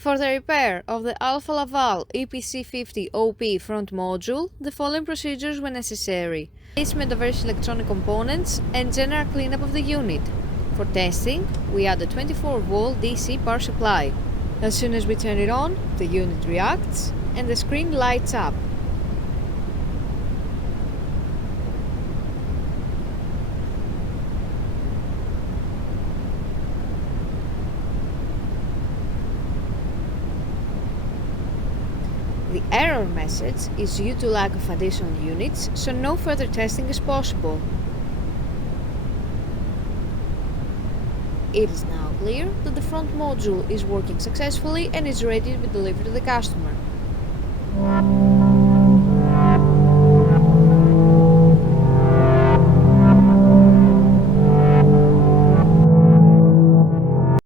For the repair of the Alfa Laval EPC 50 OP front module, the following procedures were necessary: replacement of various electronic components and general cleanup of the unit. For testing, we add a 24-volt DC power supply. As soon as we turn it on, the unit reacts and the screen lights up. The error message is due to lack of additional units, so no further testing is possible. It is now clear that the front module is working successfully and is ready to be delivered to the customer.